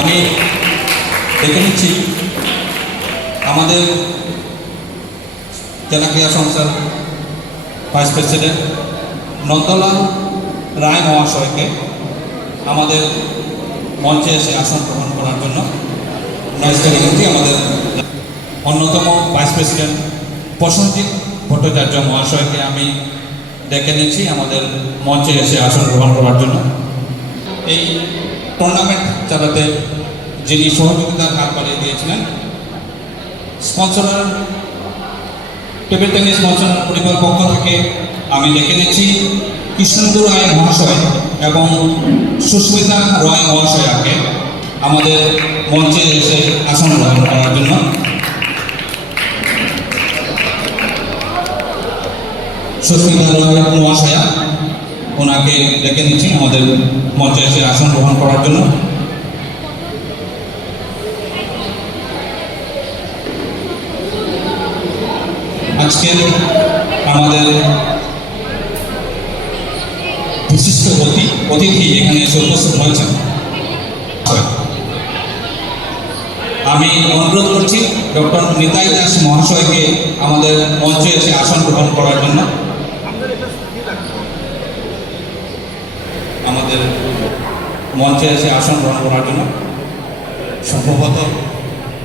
আমি দেখে নিচ্ছি আমাদের জেলা ক্রীড়া সংস্থার ভাইস প্রেসিডেন্ট নন্দলাল রায় মহাশয়কে আমাদের মঞ্চে এসে আসন গ্রহণ করার জন্য আমাদের অন্যতম ভাইস প্রেসিডেন্ট প্রসেনজিৎ ভট্টাচার্য মহাশয়কে আমি ডেকে নিচ্ছি আমাদের মঞ্চে এসে আসন গ্রহণ করার জন্য। এই টুর্নামেন্ট চালাতে যিনি সহযোগিতার হাত বাড়িয়ে দিয়েছিলেন স্পন্সরার টেবিল টেনিস স্পন্সরার পরিবার পক্ষ থেকে আমি ডেকে নিচ্ছি কৃষ্ণেন্দু রায় মহাশয় এবং সুস্মিতা রয় মহাশয়াকে আমাদের মঞ্চে এসে আসন গ্রহণ করার জন্য। সুস্মিতা রয় মহাশয়া ওনাকে ডেকে নিচ্ছি আমাদের মঞ্চে এসে আসন গ্রহণ করার জন্য। আজকের আমাদের বিশিষ্ট অতিথি এখানে এসে উপস্থিত হয়েছেন। আমি অনুরোধ করছি ডক্টর নিতাই দাস মহাশয়কে আমাদের মঞ্চে এসে আসন গ্রহণ করার জন্য। আমাদের মঞ্চে এসে আসন গ্রহণ করার জন্য সম্ভবত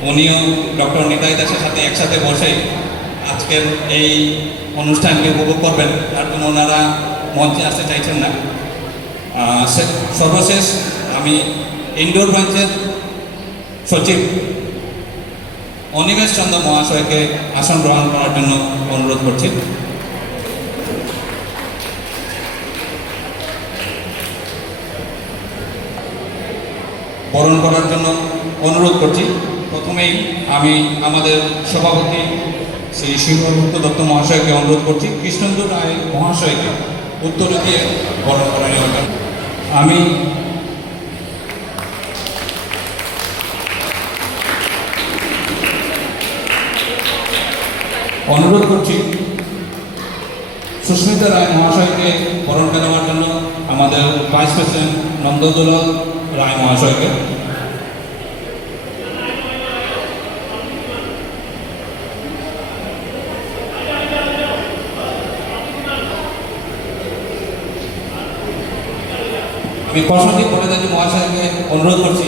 উনিও ডক্টর নিতাই দাসের সাথে একসাথে বসে আজকের এই অনুষ্ঠানকে উপভোগ করবেন, তার জন্য ওনারা মঞ্চে আসতে চাইছেন না। সর্বশেষ আমি ইনডোর ব্রাঞ্চের সচিব অনিমেষ চন্দ্র মহাশয়কে আসন গ্রহণ করার জন্য অনুরোধ করছি। বরণ করার জন্য অনুরোধ করছি। প্রথমেই আমি আমাদের সভাপতি শ্রী শিবগুপ্ত দত্ত মহাশয়কে অনুরোধ করছি কৃষ্ণেন্দু রায় মহাশয়কে উত্তর দিয়ে বরণ করে নেওয়ার জন্য। আমি অনুরোধ করছি সুস্মিতা রায় মহাশয়কে বরণ করে নেওয়ার জন্য আমাদের ভাইস প্রেসিডেন্ট নন্দলাল রায় মহাশয়কে। আমি প্রসেনজিৎ ভট্টাচার্য মহাশয়কে অনুরোধ করছি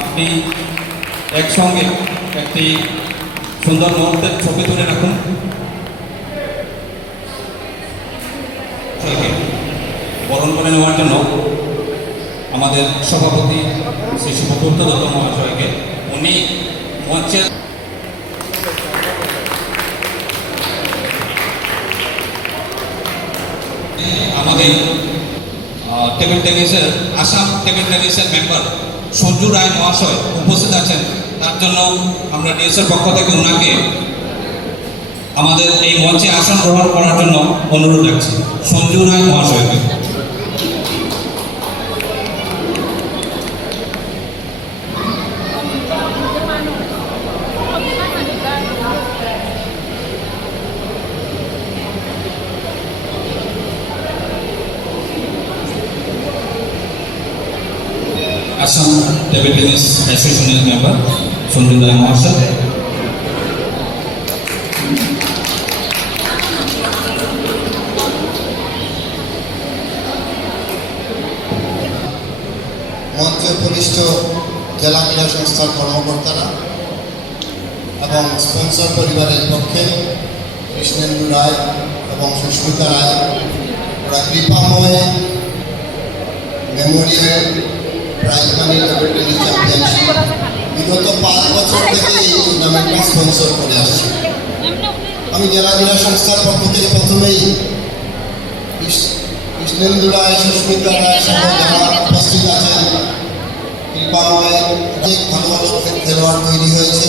আপনি একসঙ্গে একটি সুন্দর মুহূর্তের ছবি তুলে রাখুন। বরণ করে নেওয়ার জন্য আমাদের সভাপতি শ্রী শিবগুপ্ত দত্ত মহাশয়কে উনি মঞ্চের আমাদের টেবিল টেনিসের আসাম টেবিল টেনিসের মেম্বার সঞ্জু রায় মহাশয় উপস্থিত আছেন, তার জন্য আমরা ডিএসের পক্ষ থেকে ওনাকে আমাদের এই মঞ্চে আসন গ্রহণ করার জন্য অনুরোধ রাখছি সঞ্জু রায় মহাশয়কে। আসাম টেবিল টেনিস অ্যাসোসিয়েশনের মেম্বার সঞ্জু রায় মহাশয়। মঞ্চে উপবিষ্ট জেলা ক্রীড়া সংস্থার কর্মকর্তারা এবং স্পন্সর পরিবারের পক্ষে কৃষ্ণেন্দু রায় এবং সুস্মিতা রায় ওরা Kripamoy memorial prize money table tennis championship বিগত 5 বছর থেকে এই টুর্নামেন্টটা স্পন্সর করে আসছে। আমি জেলা ক্রীড়া সংস্থার পক্ষ থেকে প্রথমেই কৃষ্ণেন্দু রায় সুস্মিতা রায় সহ যারা উপস্থিত আছেন কৃপাময় অনেক ভালো ভালো খেলোয়াড় তৈরি হয়েছে।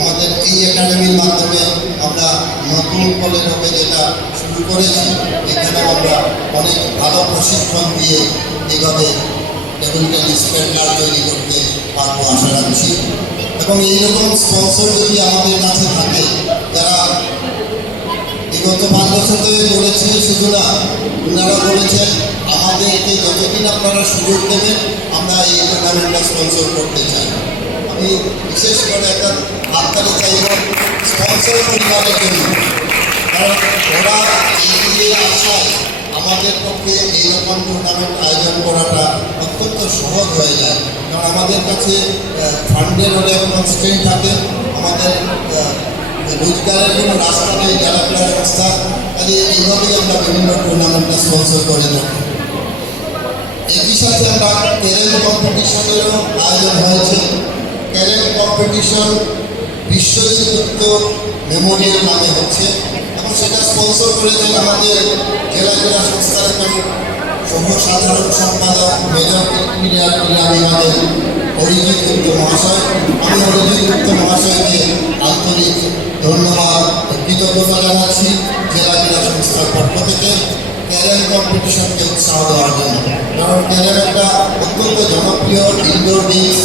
আমাদের এই একাডেমির মাধ্যমে আমরা নতুন কলেজকে যেটা শুরু করেছি, এখানে আমরা অনেক ভালো প্রশিক্ষণ দিয়ে এইভাবে টেবিল টেনিস খেলার তৈরি করতে পারবো আশা রাখছি। এবং এইরকম স্পন্সর যদি আমাদের কাছে থাকে যারা বিগত 5 বছর ধরে বলেছে, শুধু না ওনারা বলেছেন আমাদেরকে যতদিন আপনারা সুযোগ দেবেন আমরা এই টুর্নামেন্টটা স্পন্সর করতে চাই। আমি বিশেষ করে একটা হাততালি চাইব স্পন্সর পরিবারের জন্য, কারণ ওরা এগিয়ে আসায় আমাদের পক্ষে এইরকম টুর্নামেন্ট আয়োজন করাটা অত্যন্ত সহজ হয়ে যায়। কারণ আমাদের কাছে ফান্ডের অনেক কনস্ট্রেন্ট থাকে, আমাদের রোজগারের কোনো রাস্তা নেই যারা ক্রীড়া সংস্থা, কাজে এইভাবেই আমরা বিভিন্ন টুর্নামেন্টটা স্পন্সর করে থাকি। একই সাথে আমরা ক্যারেল কম্পিটিশনেরও আয়োজন হয়েছে। ক্যারেল কম্পিটিশন বিশ্বযুদ্ধ মেমোরিয়াল নামে হচ্ছে এবং সেটা স্পন্সর করেছেন আমাদের জেলা ক্রীড়া সংস্থার সহ সাধারণ সম্পাদক মেজর ক্রীড়া বিভাগের অরিজিৎ গুপ্ত মহাশয়। আমি অরিজিৎ গুপ্ত মহাশয়কে আন্তরিক ধন্যবাদ কৃতজ্ঞতা জানাচ্ছি জেলা ক্রীড়া সংস্থার পক্ষ থেকে ক্যারেল কম্পিটিশনকে উৎসাহ দেওয়ার জন্য। কারণ ক্যারেল একটা অত্যন্ত জনপ্রিয় ইনডোর গেমস,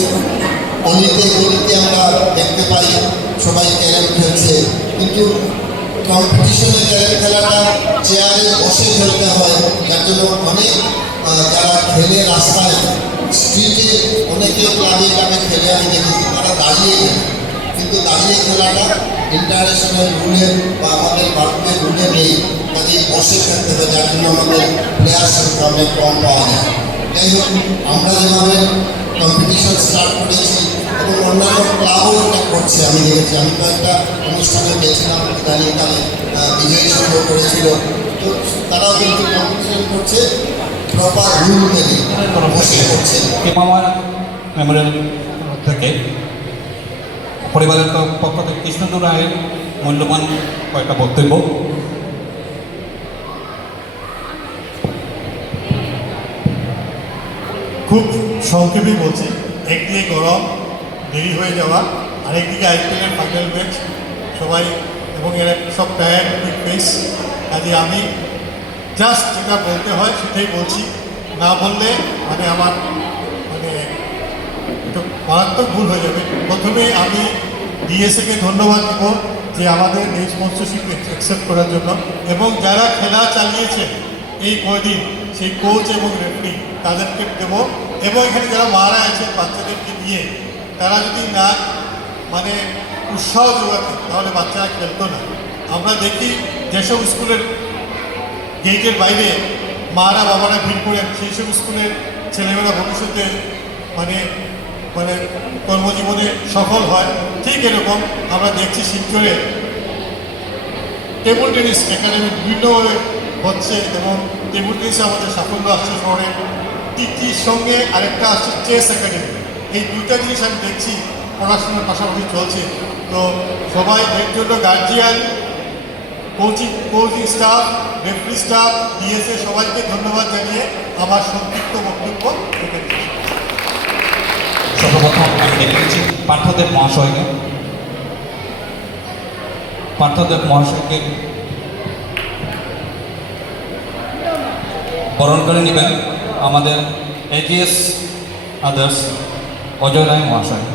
অলিতে গলিতে আমরা দেখতে পাই সবাই ক্যারেল খেলছে, কিন্তু কম্পিটিশনে ক্যারেল খেলাটা চেয়ারে বসে খেলতে হয়, যার জন্য অনেক যারা খেলে রাস্তায় স্ট্রিটে অনেকে ক্লাবে ক্লাবে খেলে আমি দেখেছি তারা দাঁড়িয়ে খেলে, কিন্তু দাঁড়িয়ে খেলাটা ইন্টারন্যাশনাল রুলে বা আমাদের ভারতের রুলে নেই, কাজে বসে খেলতে হয়, যার জন্য আমাদের প্লেয়ার সংখ্যা অনেক কম পাওয়া যায়। যাই হোক, আমরা যেভাবে কম্পিটিশন স্টার্ট করেছি এবং অন্যান্য ক্লাবও এটা করছে আমি দেখেছি। আমি কয়েকটা অনুষ্ঠানে গেছিলাম, ইদানিংকালে বিজয়ী সংঘ করেছিল, তো তারাও কিন্তু কম্পিটিশন করছে প্রপার রুল মেনে বসে করছে। আমার মেমোরিয়াল থেকে পরিবারের পক্ষ থেকে কৃষ্ণচন্দ্র রায়ের মূল্যবান কয়েকটা বক্তব্য। খুব সংক্ষেপে বলছি, একদিকে গরম দেরি হয়ে যাওয়া, আরেকদিকে আইপিএলের ফাইনাল ম্যাচ সবাই, এবং এরা সব টায়ার্ড উইক ফেস। কাজে আমি জাস্ট যেটা বলতে হয় সেটাই বলছি, না বললে আমার একটু মারাত্মক ভুল হয়ে যাবে। প্রথমে আমি ডিএসএকে ধন্যবাদ দেব যে আমাদের এই স্পন্সরশিপ অ্যাকসেপ্ট করার জন্য, এবং যারা খেলা চালিয়েছে এই কয়দিন সেই কোচ এবং রেফারি তাদেরকে দেবো, এবং এখানে যারা মারা আছে বাচ্চাদেরকে নিয়ে তারা যদি না উৎসাহ যোগাতে তাহলে বাচ্চারা খেলতো না। আমরা দেখি যেসব স্কুলের গেটের বাইরে মারা বাবারা ভিড় করে সেই সব স্কুলের ছেলেমেয়েরা ভবিষ্যতে কর্মজীবনে সফল হয়। ঠিক এরকম আমরা দেখছি শিলচরে টেবিল টেনিস একাডেমি বিভিন্নভাবে হচ্ছে, এবং টেবিল টেনিসে আমাদের সাফল্য আসছে শহরে। টিটির সঙ্গে আরেকটা আসছে চেস একাডেমি। এই দুইটা জিনিস আমি দেখছি পড়াশোনার পাশাপাশি চলছে। তো সবাই এর জন্য guardian, coaching staff, referee staff, DSA সবাইকে ধন্যবাদ জানিয়ে আমার সংক্ষিপ্ত বক্তব্য রেখে দিচ্ছি। সর্বপ্রথম আমি দেখেছি পার্থদেব মহাশয়কে বরণ করে নেবেন আমাদের এজিএস আদার্স অজয় রায় মহাশয়।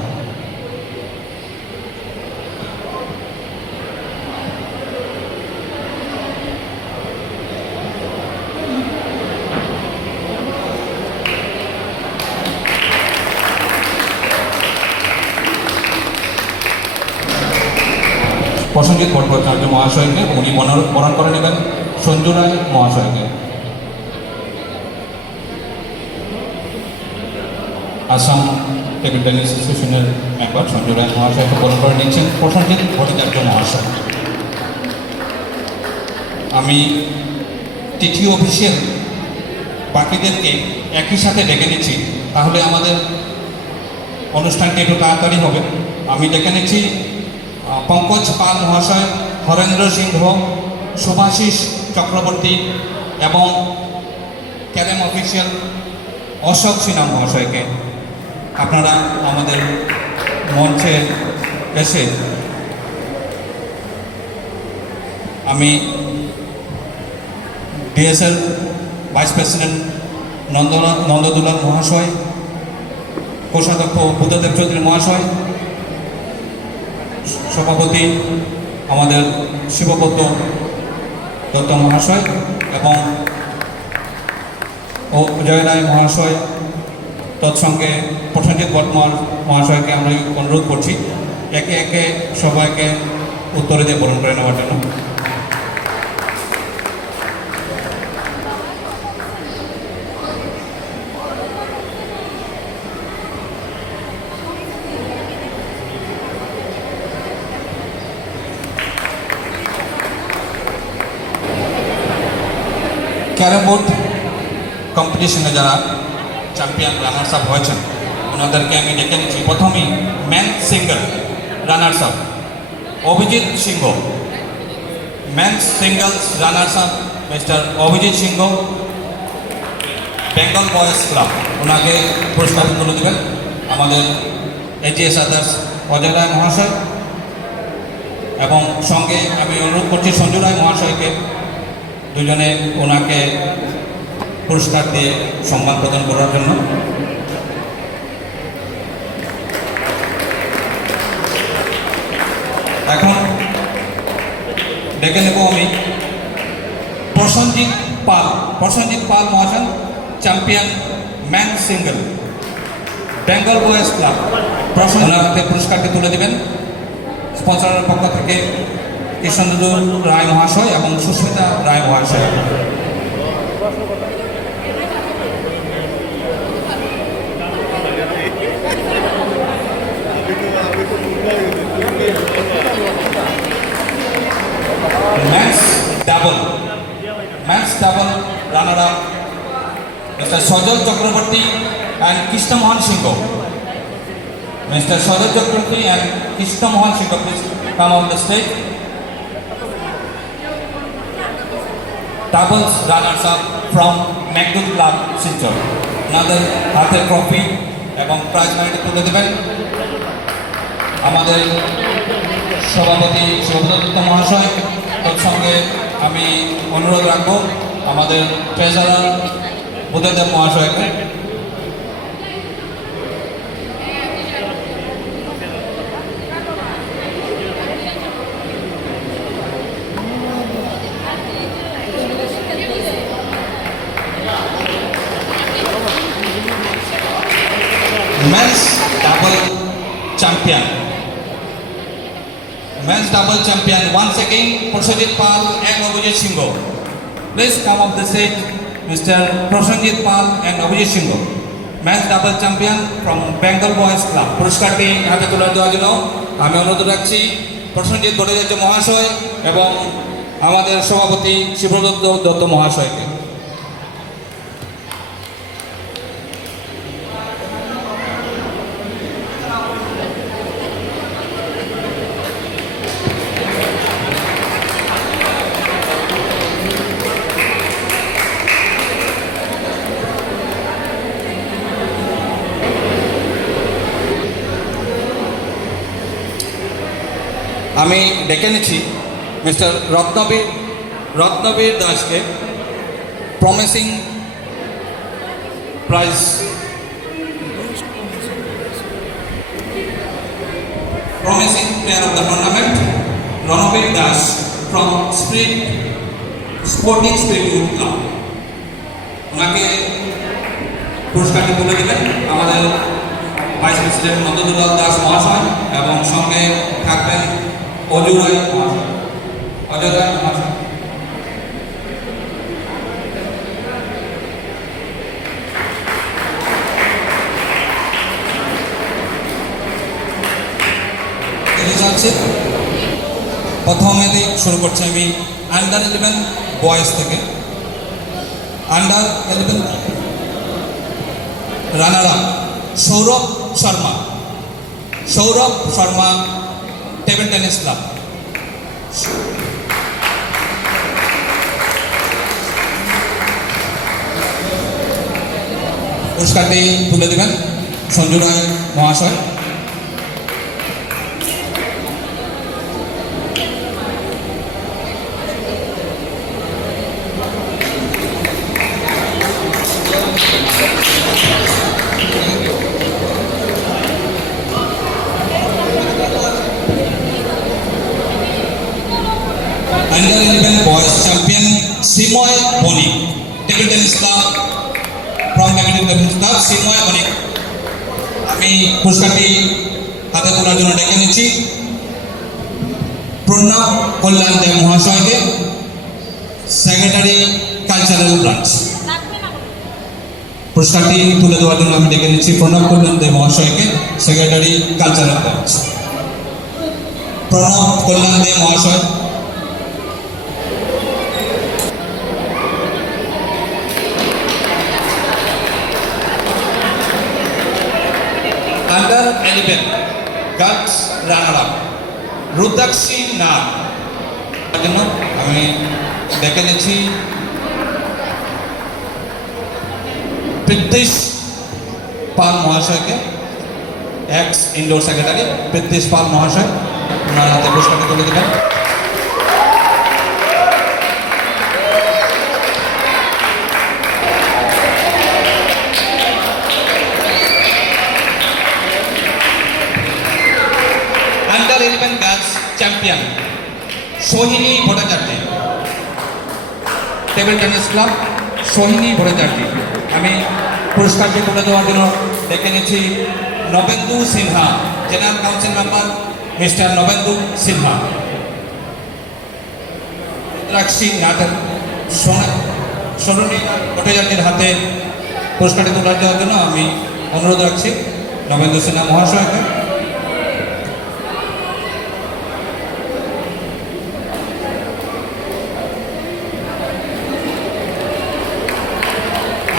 প্রসঞ্জিৎ ভট্টাচার্য মহাশয়কে উনি বরণ করে নেবেন সঞ্জু রায় মহাশয়কে। আসাম টেবিল টেনিস অ্যাসোসিয়েশনের মেম্বার সঞ্জু রায় মহাশয়কে বরণ করে নিচ্ছেন প্রসঞ্জিৎ ভট্টাচার্য মহাশয়। আমি তৃতীয় অফিসিয়াল বাকিদেরকে একই সাথে ডেকে নিচ্ছি, তাহলে আমাদের অনুষ্ঠানটি একটু তাড়াতাড়ি হবে। আমি ডেকে নিচ্ছি পঙ্কজ পাল মহাশয়, হরেন্দ্র সিংহ, শুভাশিস চক্রবর্তী এবং ক্যারেম অফিসিয়াল অশোক সিনহা মহাশয়কে। আপনারা আমাদের মঞ্চে এসে আমি ডিএসএল ভাইস প্রেসিডেন্ট নন্দদুলাল মহাশয়, কোষাধ্যক্ষ বুদ্ধদেব চৌধুরী মহাশয়, সভাপতি আমাদের শিবপদ্ম দত্ত মহাশয় এবং জয় রায় মহাশয় তৎসঙ্গে প্রসেনজিৎ বর্মন মহাশয়কে আমরা অনুরোধ করছি একে একে সবাইকে উত্তরে দিয়ে বরণ করে নেওয়ার জন্য। ক্যারাম বোর্ড কম্পিটিশনে যারা চ্যাম্পিয়ন রানার্স আপ হয়েছেন ওনাদেরকে আমি ডেকে নিচ্ছি। প্রথমেই man single runners up Abhijit Singha, man singles runners up mister Abhijit Singha, Bengal boys club. ওনাকে পুরস্কার তুলে দেবেন আমাদের AGS আদার্স অজয় রায় মহাশয়, এবং সঙ্গে আমি অনুরোধ করছি সঞ্জু রায় মহাশয়কে দুজনে ওনাকে পুরস্কার দিয়ে সম্মান প্রদান করার জন্য। এখন ডেকে নেব আমি প্রসেনজিৎ পাল মহাশয়, champion man single Bengal boys club. ওনাকে পুরস্কারটি তুলে দেবেন স্পন্সরের পক্ষ থেকে কৃষ্ণেন্দু রায় মহাশয় এবং সুস্মিতা রায় মহাশয়। men's double runner up Mr. Sajal Chakraborty and Krishna Mohan Singh. Mr. Sajal Chakraborty and Krishna Mohan Singh, please come on the stage. Doubles runners up from McDood Club, Silchar. Another হাতের trophy এবং prize মানিটি তুলে দেবেন আমাদের সভাপতি শিবদত্ত মহাশয়। তৎসঙ্গে আমি অনুরোধ রাখবো আমাদের ট্রেজারার বুদ্ধদেব মহাশয়কে। Men's double champion once again Prosenjit Pal and Abhijit Singh. Please come off the stage, Mr. Prosenjit Pal and Abhijit Singh, men's double champion from Bengal Boys Club. পুরস্কারটি হাতে তুলে দেওয়ার জন্য আমি অনুরোধ রাখছি প্রসেনজিৎ ভট্টাচার্য মহাশয় এবং আমাদের সভাপতি শিবদত্ত দত্ত মহাশয়কে। আমি ডেকে নিচ্ছি মিস্টার রত্নবীর দাসকে, promising prize promising player of the tournament, Ranveer Das from Sporting Spirit Youth Club. ওনাকে পুরস্কারটি তুলে দিলেন আমাদের ভাইস প্রেসিডেন্ট নন্দদুলাল দাস মহাশয় এবং সঙ্গে থাকবেন অজয় রায় মহাশয়। প্রথমে শুরু করছি আমি আন্ডার 11 বয়েজ থেকে। Under 11 runner up Sourav Sharma table tennis club. পুরস্কারটি তুলে দেবেন সঞ্জু রায় মহাশয়। Under 11 boys champion Simoy Boni, table tennis club from negative club সিনময় অনেক। আমি পুরস্কারটি হাতে তোলার জন্য ডেকে নিচ্ছি প্রণব কল্যাণ দেব মহাশয়কে, সেক্রেটারি কালচারাল ব্রাঞ্চ। পুরস্কারটি তুলে দেওয়ার জন্য আমি ডেকে নিচ্ছি প্রণব কল্যাণ দেব মহাশয়কে, secretary cultural branch. Pranab Kalyan Deb মহাশয়। Under 11 girls runner up Rudrakshi Nag জন্য আমি ডেকে নিচ্ছি প্রীতিশ পাল মহাশয়কে, ex indoor secretary Pritish Pal মহাশয়, ওনার হাতে পুরস্কারটি তুলে দেবেন। Under 11 girls champion Sohini Bhattacharya, table tennis club Sohini Bhattacharya. আমি পুরস্কারটি তুলে দেওয়ার জন্য ডেকে নিচ্ছি Nabendu Sinha, general council member mister Nabendu Sinha. Rudrakshi নাটক সোহিনী ভট্টাচার্যের হাতে পুরস্কারটি তুলে দেওয়ার জন্য আমি অনুরোধ রাখছি নবেন্দু সিনহা মহাশয়কে।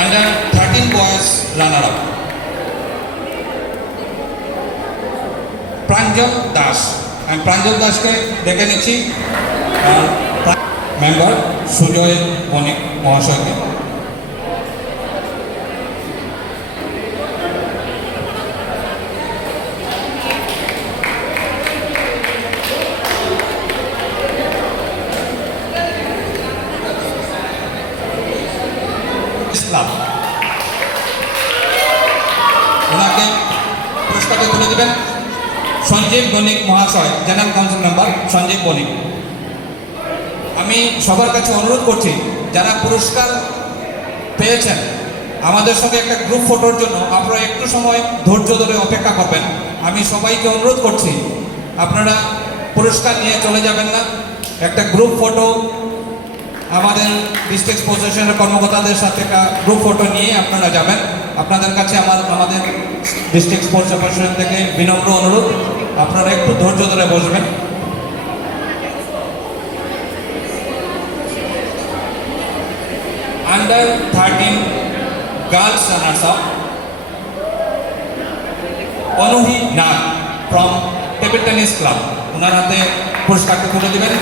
Under 13 boys runner up প্রাঞ্জল দাস। আমি প্রাঞ্জল দাসকে ডেকে নিচ্ছি মেম্বার সুজয় বণিক মহাশয়কে। ইসলাম ওনাকে পুরস্কারটি তুলে দেবেন সঞ্জীব বণিক মহাশয়, জেনারেল কাউন্সিল মেম্বার সঞ্জীব বণিক। আমি সবার কাছে অনুরোধ করছি যারা পুরস্কার পেয়েছেন আমাদের সঙ্গে একটা গ্রুপ ফটোর জন্য আপনারা একটু সময় ধৈর্য ধরে অপেক্ষা করবেন। আমি সবাইকে অনুরোধ করছি আপনারা পুরস্কার নিয়ে চলে যাবেন না, একটা গ্রুপ ফটো আমাদের ডিস্ট্রিক্ট প্রশাসনের কর্মকর্তাদের সাথে গ্রুপ ফটো নিয়ে আপনারা যাবেন। আপনাদের কাছে আমাদের ডিস্ট্রিক্ট প্রশাসন থেকে বিনম্র অনুরোধ আপনারা একটু ধৈর্য ধরে বসবেন। Under 13 girls runners up Anuhi Nag from table tennis club, ওনার হাতে পুরস্কারটি তুলে দেবেন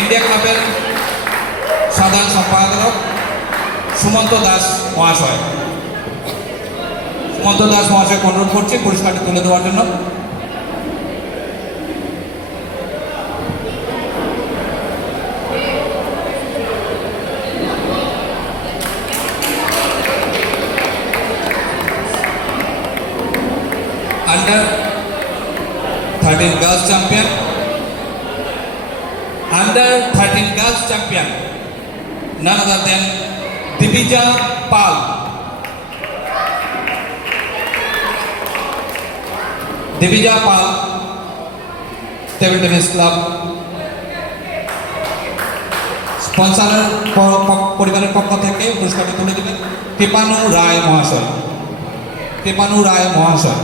ইন্ডিয়া ক্লাবের সাধারণ সম্পাদক সুমন্ত দাস মহাশয়। সুমন্ত দাস মহাশয়কে অনুরোধ করছি পুরস্কারটি তুলে দেওয়ার জন্য। Under 13 girls champion, under 13 girls champion, none other than Divija Pal. Divija Pal, Table Tennis Club, স্পন্সরের পরিবারের পক্ষ থেকে পুরস্কারটি তুলে দেবেন কৃপানু রায় মহাশয়। কৃপানু রায় মহাশয়।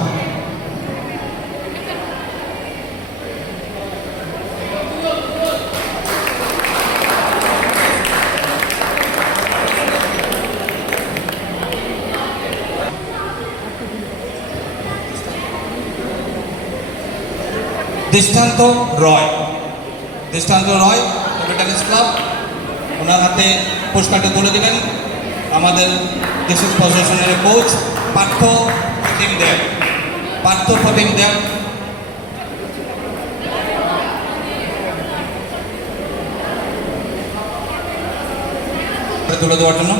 দৃষ্টান্ত রয়, দৃষ্টান্ত রয় টেবিল টেনিস ক্লাব, ওনার হাতে পুরস্কারটি তুলে দেবেন আমাদের ডিস্ট্রিক্ট প্রশাসনের কোচ পার্থ প্রতিম দেব। পার্থ প্রতিম দেব তুলে দেওয়ার জন্য।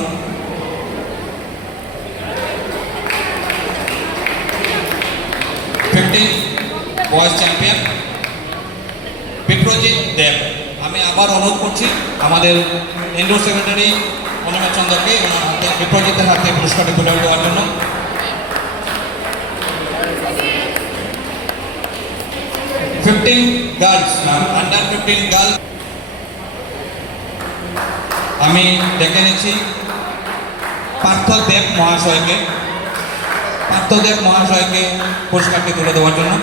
বয়েজ চ্যাম্পিয়ন বিপ্রজিৎ দেব। আমি আবার অনুরোধ করছি আমাদের ইন্ডোর সেক্রেটারি অনিমেষ চন্দ্রকে ওনার হাতে বিপ্রজিতের হাতে পুরস্কারটি তুলে দেওয়ার জন্য। গার্লস আন্ডার 15 গার্লস আমি ডেকে নিচ্ছি পার্থদেব মহাশয়কে পুরস্কারটি তুলে দেওয়ার জন্য।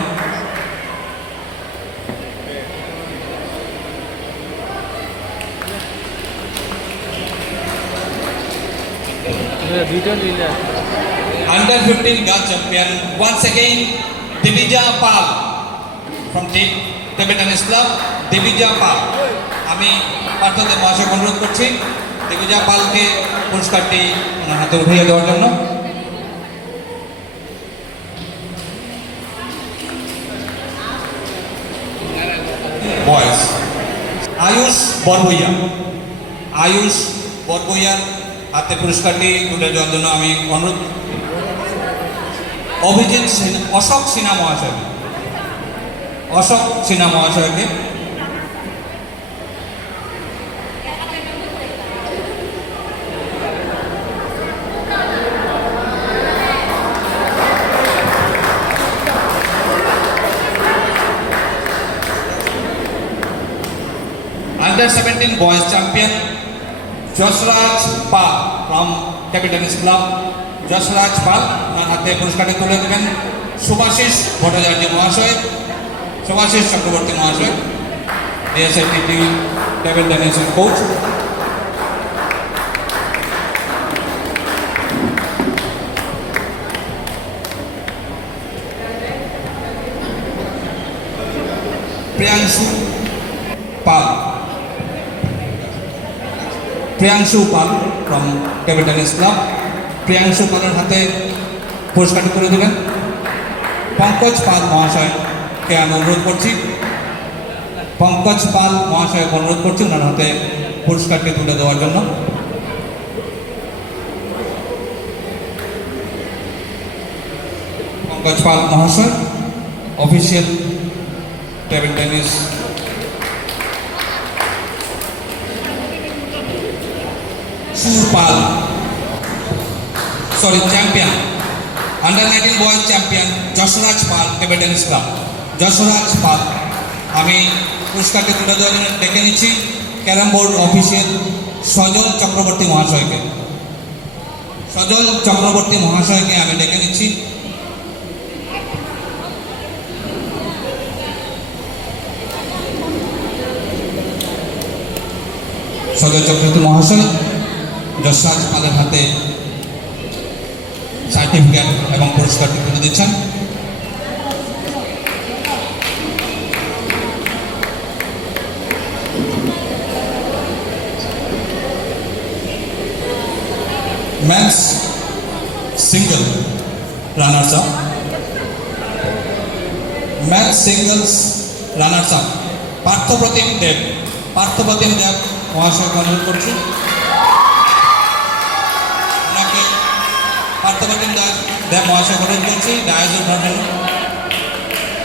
Under 15 girl champion once again Divija Pal from Tibetan Islam. Divija Pal আমি পার্থদেব মহাশয়কে অনুরোধ করছি দিবিজা পালকে পুরস্কারটি ওনার হাতে উঠিয়ে দেওয়ার জন্য। বয়েজ আয়ুষ বরবইয়ার হাতে পুরস্কারটি তুলে দেওয়ার জন্য আমি অনুরোধ। অশোক সিনহা মহাশয়কে Under 17 boys champion Josraj Pal from Capital Islam. Josraj Pal ওনার হাতে পুরস্কারটি তুলে দেবেন সুভাশিস ভট্টাচার্য মহাশয়, সুভাশিস চক্রবর্তী মহাশয়, ASITT টেবিল টেনিসের coach. Priyanshu Pal from capital ইসলাম। প্রিয়াংশু পালের হাতে পুরস্কারটি তুলে দেবেন পঙ্কজ পাল মহাশয়কে আমি অনুরোধ করছি। ওনার হাতে পুরস্কারটি তুলে দেওয়ার জন্য। পঙ্কজ পাল মহাশয় official table tennis champion under 19 boys champion Jashraj Pal table club. Jashraj Pal আমি পুরস্কারটি তুলে দেওয়ার জন্য ডেকে নিচ্ছি carrom board official Sajal Chakraborty মহাশয়কে আমি ডেকে নিচ্ছি। সজল চক্রবর্তী মহাশয় যশরাজ পালের হাতে সার্টিফিকেট এবং পুরস্কারটি তুলে দিচ্ছেন। Men's single runners up Parthapratim Deb মহাশয়কে অনুরোধ করছি। পার্থপ্রতিম দেব মহাশয়কে অনুরোধ করছি ডায়াজে ওঠার জন্য।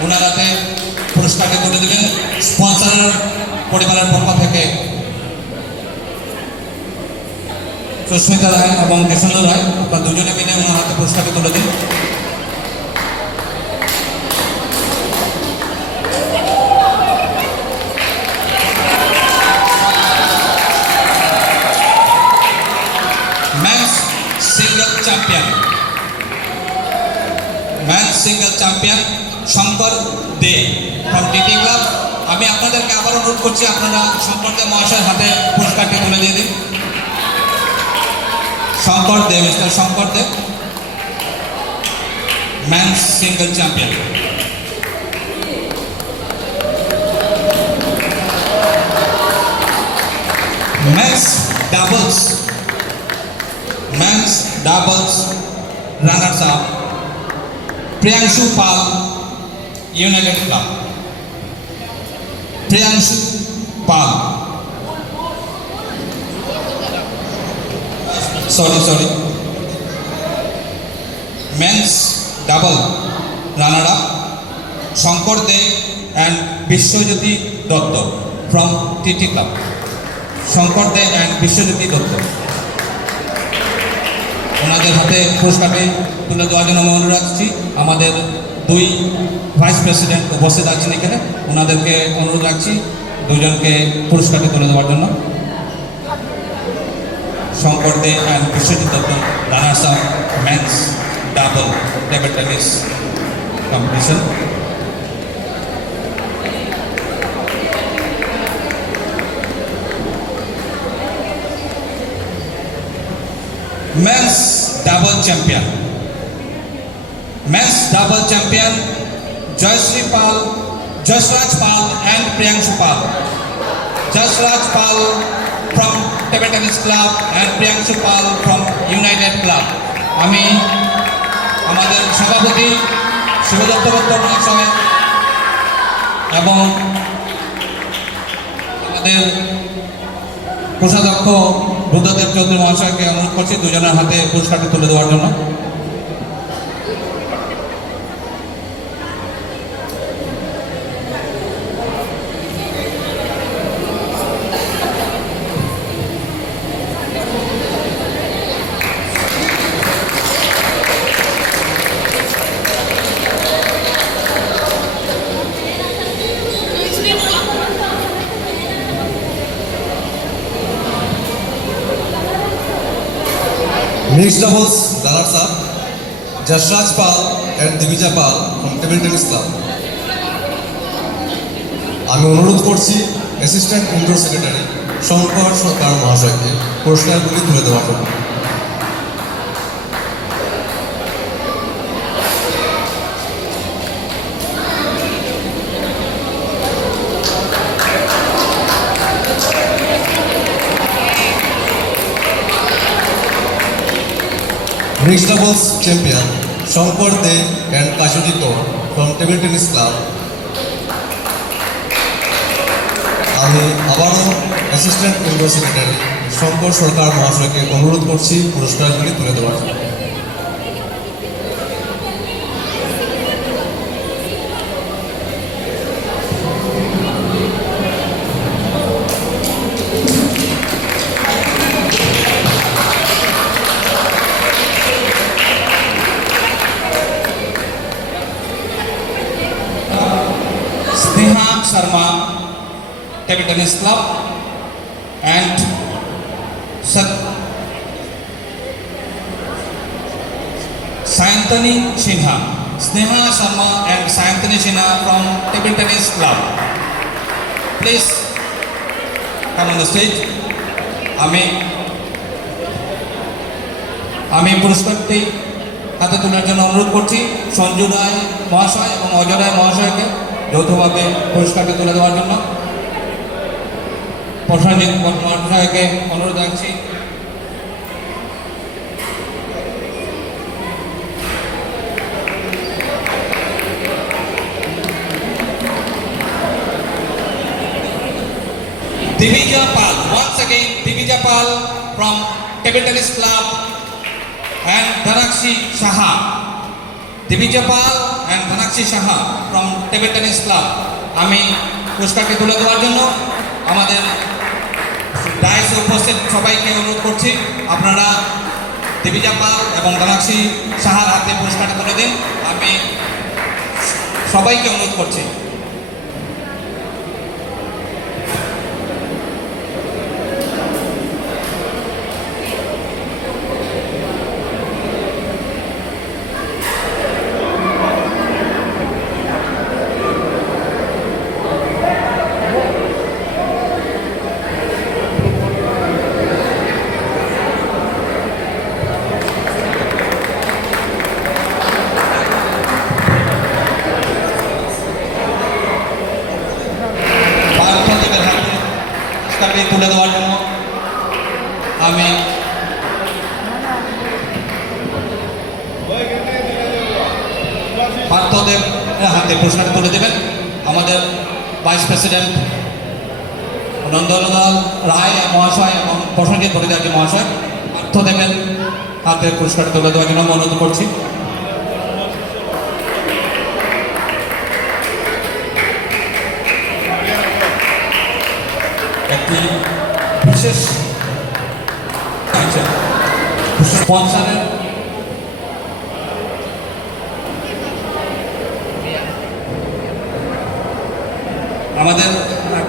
ওনার হাতে পুরস্কারটি তুলে দিলেন স্পন্সর পরিবারের পক্ষ থেকে সুস্মিতা রায় এবং কৃষ্ণ রায়, আপনার দুজনে মিলে ওনার হাতে পুরস্কারটি তুলে দিন। Single champion Shankar Dey from TT club. আমি আপনাদেরকে আবার অনুরোধ করছি আপনারা শঙ্কর দে মহাশয়ের হাতে পুরস্কারটি তুলে দিয়ে দিন। Mister Shankar Dey men's single champion. Men's doubles runners up Priyanshu Pal united club. Men's double runner up Shankar they and Biswajyoti Dutta from TT club. ওনাদের হাতে পুরস্কারটি তুলে দেওয়ার জন্য আমি অনুরোধ রাখছি। আমাদের দুই ভাইস প্রেসিডেন্ট উপস্থিত আছেন এখানে, ওনাদেরকে অনুরোধ রাখছি দুজনকে পুরস্কারটি তুলে দেওয়ার জন্য। শঙ্কর দে and Biswajit Dutta, runners up men's double table tennis competition. Men's double champion. Men's double champion Jayashree Pal, Jasraj Pal and Priyanshu Pal. Jasraj Pal from Table Tennis Club and Priyanshu Pal from United Club. আমি আমাদের সভাপতি শিবদত্ত দত্ত মহাশয় এবং আমাদের কোষাধ্যক্ষ বুদ্ধদেব চৌধুরী মহাশয়কে অনুরোধ করছি দুজনের হাতে পুরস্কারটি তুলে দেওয়ার জন্য। Mixed doubles, runners up, Jasraj Pal and Divija Pal from Table Tennis Club. আমি অনুরোধ করছি অ্যাসিস্ট্যান্ট ইনডোর সেক্রেটারি শঙ্কর সরকার মহাশয়কে পুরস্কারগুলি তুলে দেওয়ার জন্য। Mixed doubles champion Shankar De and Kashuji Kaur from Table Tennis Club. আমি আবারও অ্যাসিস্ট্যান্ট ইনডোর সেক্রেটারি শঙ্কর সরকার মহাশয়কে অনুরোধ করছি পুরস্কারগুলি তুলে দেওয়ার জন্য। Sneha Sharma, Table Tennis Club, and Sayantani Sinha. Sneha Sharma and Sayantani Sinha from Table Tennis Club. Please come on the stage. আমি পুরস্কারটি হাতে তোলার জন্য অনুরোধ করছি সঞ্জু রায় মহাশয় এবং অজয় রায় মহাশয়কে যৌথভাবে পুরস্কারটি তুলে দেওয়ার জন্য। প্রসেনজিৎ মহাশয়কে অনুরোধ রাখছি। Divija Pal, once again Divija Pal from Table Tennis Club and Dhanakshi Saha. Divija Pal and Dhanakshi Saha from Table Tennis Club. আমি পুরস্কারটি তুলে দেওয়ার জন্য আমাদের ডাইসে উপস্থিত সবাইকে অনুরোধ করছি আপনারা দিবিজা পাল এবং দনাক্ষী সাহার হাতে পুরস্কারটি তুলে দিন। আমি সবাইকে অনুরোধ করছি। পুরস্কারটি তুলে দেওয়ার জন্য আমি পার্থদেব হাতে পুরস্কারটি তুলে দেবেন আমাদের ভাইস প্রেসিডেন্ট নন্দলাল রায় মহাশয় এবং প্রসেনজিৎ ভট্টাচার্য মহাশয়। পার্থদেবের হাতে পুরস্কারটি তুলে দেওয়ার জন্য অনুরোধ করছি। একটি বিশেষ স্পন্সরের আমাদের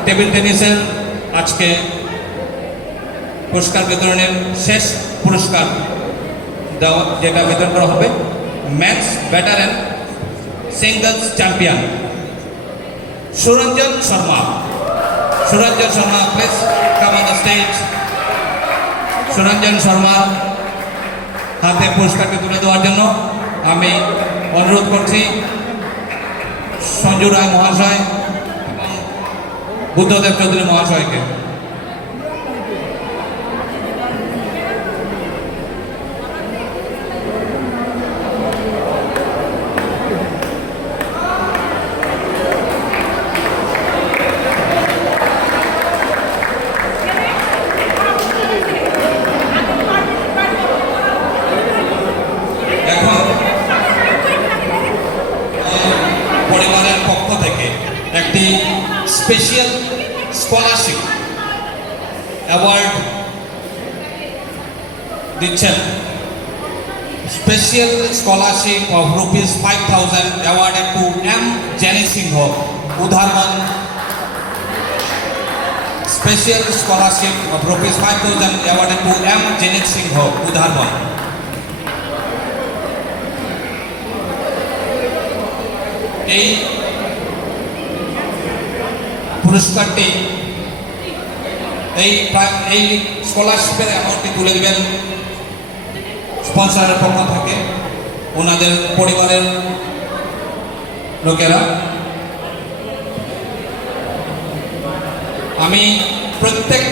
টেবিল টেনিসের আজকে পুরস্কার বিতরণের শেষ পুরস্কার দেওয়া যেটা বিতরণ করা হবে match veteran singles champion Suranjan Sharma. Suranjan Sharma, please come on the stage. Suranjan শর্মার হাতে পুরস্কারটি তুলে দেওয়ার জন্য আমি অনুরোধ করছি সঞ্জু রায় মহাশয় এবং বুদ্ধদেব চৌধুরী মহাশয়কে। এখন পরিবারের পক্ষ থেকে একটি স্পেশাল স্কলারশিপ অ্যাওয়ার্ড দিচ্ছেন। Special scholarship of ₹5,000 awarded to M. Jenny Singh, Udharban. Special scholarship of ₹5,000 awarded to M. Jenny Singh, Udharban. এই পুরস্কারটি এই স্কলারশিপের অ্যামাউন্টটি তুলে দেবেন স্পন্সরের পক্ষ থেকে ওনাদের পরিবারের লোকেরা। আমি প্রত্যেক